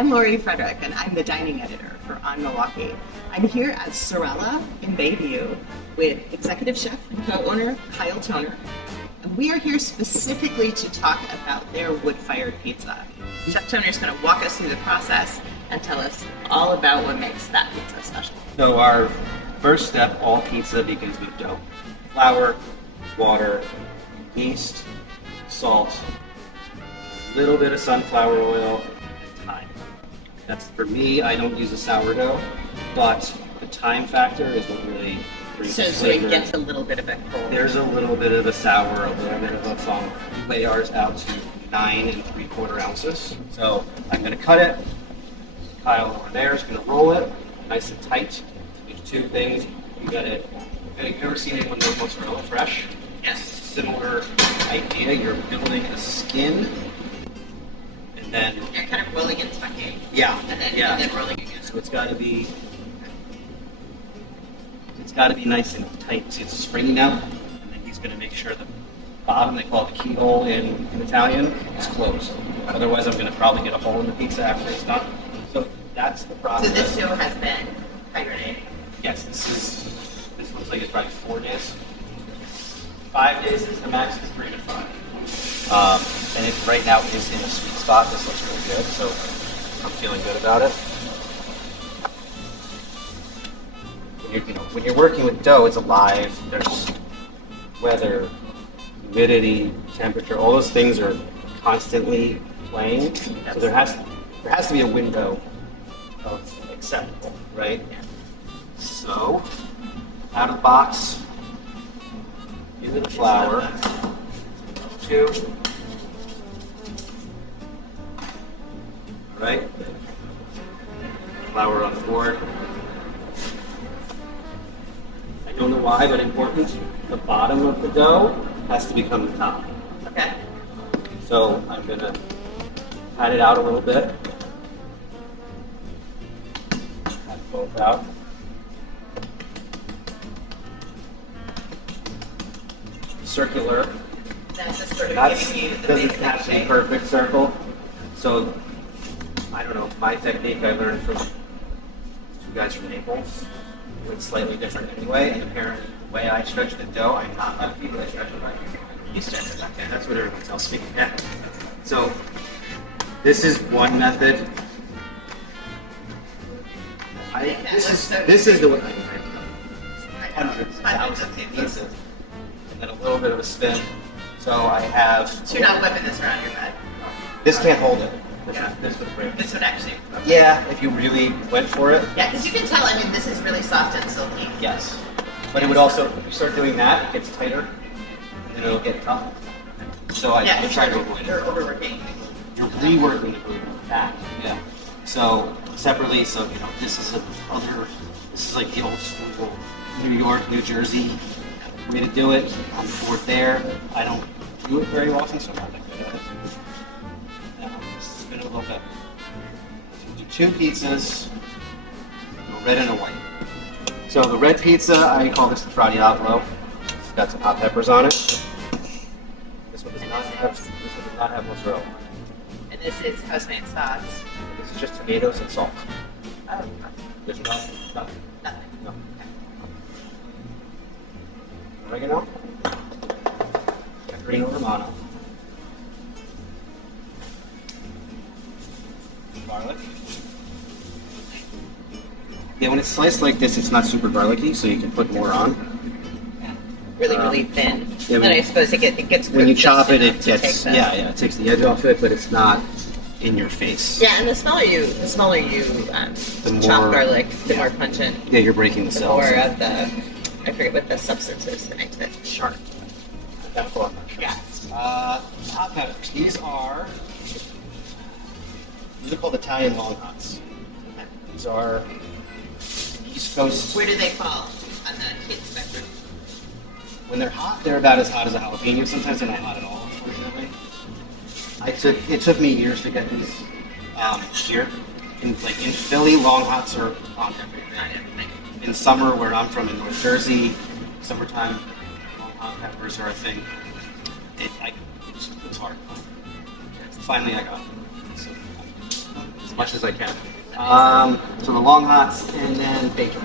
I'm Lori Fredrich, and I'm the dining editor for OnMilwaukee. I'm here at Sorella in Bayview with executive chef and co-owner Kyle Toner. And we are here specifically to talk about their wood-fired pizza. Chef Toner is going to walk us through the process and tell us all about what makes that pizza special. So our first step, all pizza begins with dough. Flour, water, yeast, salt, a little bit of sunflower oil, and thyme. That's for me, I don't use a sourdough, but the thyme factor is what really brings the flavor. So it gets a little bit of a cold. There's a little bit of a sour, a little bit of a funk. We weigh ours out to 9 3/4 ounces. So I'm going to cut it. Kyle over there is going to roll it nice and tight. There's two things. You got it. Have you ever seen anyone make mozzarella fresh? Yes. Similar idea. You're building a skin, and then You're kind of rolling and tucking. yeah, And yeah. then rolling again. So it's got to be nice and tight. See, it's springing now, and then he's going to make sure the bottom, they call it the keyhole in Italian, is closed. Otherwise, I'm going to probably get a hole in the pizza after it's done. So that's the process. So this dough has been hibernating. Yes, this looks like it's probably 4 days. 5 days is the max, is 3 to 5. And it right now is in a sweet spot. This looks really good, so I'm feeling good about it. When you're working with dough, it's alive. There's weather, humidity, temperature, all those things are constantly playing. So there has to be a window of acceptable, right? So, out of the box, into the flour, 2. All right, flour on the board. I don't know why, but important. The bottom of the dough has to become the top. Okay. So I'm gonna pat it out a little bit. Pat both out. Circular. That's just sort of That's giving you the doesn't basic have to be shape. perfect circle. So I don't know. My technique I learned from 2 guys from Naples. It's slightly different anyway, and apparently the way I stretch the dough, I'm not my feet, I stretch it right here. You stretch it back Okay, that's what everyone tells me. Yeah. So this is one method. This is the one I make. Hundreds, thousands of pieces, and then a little bit of a spin. So I have. So you're not whipping this around your bed. This can't hold it. Yeah. This would break. This would actually. Yeah, if you really went for it. Yeah, because you can tell. I mean, this is really soft and silky. Yes. But it would also, if you start doing that, it gets tighter, and then it'll get tough. So I'm trying to avoid it. You're overworking. You're reworking the gluten back. Yeah. So separately, so this is like the old school New York, New Jersey way to do it. I'm bored there. I don't do it very often, so I'm not that good at it. Just spin it a little bit. So do 2 pizzas, a red and a white. So the red pizza, I call this the Fradiavolo. It's got some hot peppers on it. This one does not have mozzarella. And this is house-made sauce. This is just tomatoes and salt. Oh, There's nothing. nothing. No. Oregano. Pecorino Romano. Garlic. Yeah, when it's sliced like this, it's not super garlicky, so you can put more on. Yeah. Really thin. Yeah, and I suppose it gets when you cooked chop it, just it enough to gets take the- it takes the edge off it, but it's not in your face. Yeah, and the smaller you chop more- garlic, the yeah. more pungent. Yeah, you're breaking the The cells. more of the, I forget what the substance is that makes it sharp. Yeah. Hot peppers. These are called Italian long hots. These are East Coast. Where do they fall on the heat spectrum? When they're hot, they're about as hot as a jalapeno. Sometimes they're not hot at all, unfortunately. It took me years to get these here. In Philly, long hots are on everything. In summer, where I'm from in North Jersey, summertime, long hot peppers are a thing. It's hard. Finally, I got them. So, much as I can. So the long hots and then bacon.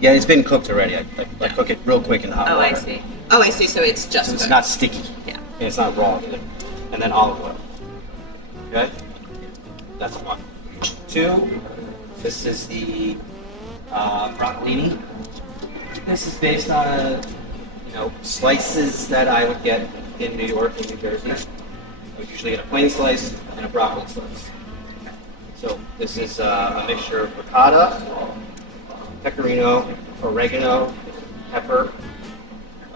Yeah, it's been cooked already. I cook it real quick in hot water. I see. Oh, I see. So it's just So it's cooked. not sticky. Yeah. And it's not raw either. And then olive oil. Okay? That's one. Two, this is the broccolini. This is based on slices that I would get in New York and New Jersey. I would usually get a plain slice and a broccoli slice. So this is a mixture of ricotta, pecorino, oregano, pepper,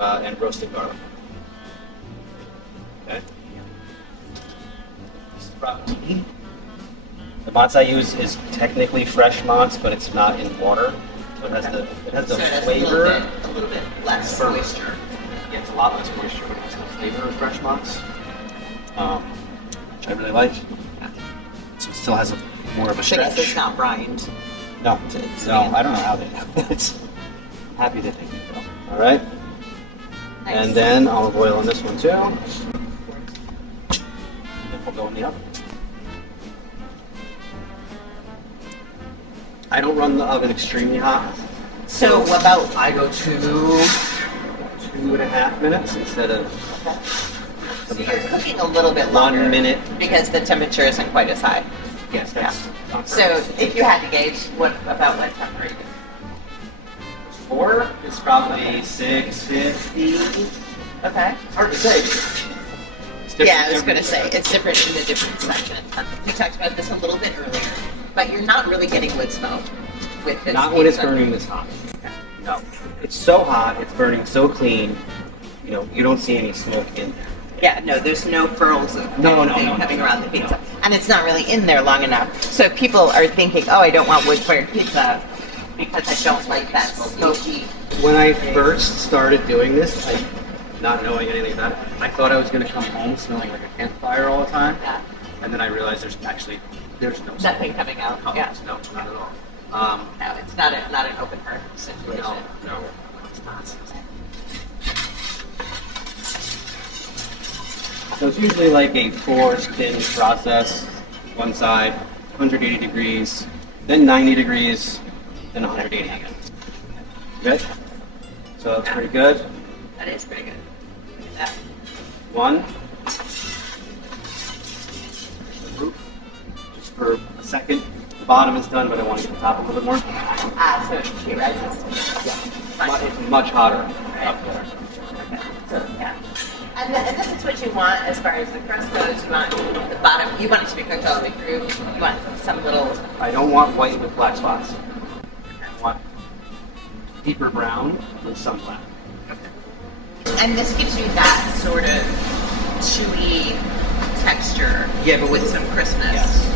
and roasted garlic. Okay. This is broccolini. The mozz I use is technically fresh mozz, but it's not in water, so it has the So it has flavor. a little bit less Firm. moisture. Yeah, it's a lot less moisture, but it has the flavor of fresh mozz, which I really like. So it still has more of a I guess stretch. it's not brined. No, I don't know how they do it. I'm happy that they do it. All right, Nice. and then olive oil on this one too. And then we'll go in the oven. I don't run the oven extremely hot. So about I go 2.5 minutes instead of so you're cooking a little bit 1 longer minute. because the temperature isn't quite as high. Yes, that's on So purpose. if you had to gauge, what temperature? 4 is probably 650. Okay. It's hard to say. It's different Yeah, I was every- going to say it's different in the different sections. We talked about this a little bit earlier, but you're not really getting wood smoke with this. Not when it's pizza. burning this hot. No, it's so hot. It's burning so clean. You don't see any smoke in there. Yeah, no, there's no furls of No, anything coming around the pizza, and it's not really in there long enough. So if people are thinking, oh, I don't want wood-fired pizza because I don't like that smoky. When I first started doing this, not knowing anything about it, I thought I was going to come home smelling like a campfire all the time, Yeah, and then I realized there's no smoke. nothing coming out. Yeah, No, not at all. no, it's not an open heart situation. No, it's not. So it's usually like a 4-spin process. One side, 180 degrees, then 90 degrees, then 180 again. Good? So that's pretty good. That is pretty good. Look at that. One. Roof. Just for a second. The bottom is done, but I want to get the top a little bit more. So it's heat resistant. It's much hotter up there. Okay. So yeah. And this is what you want as far as the crust goes. You want the bottom. You want it to be cooked all the way through. You want some little. I don't want white with black spots. I want deeper brown with some black. And this gives you that sort of chewy texture. Yeah, but with some crispness. Yes.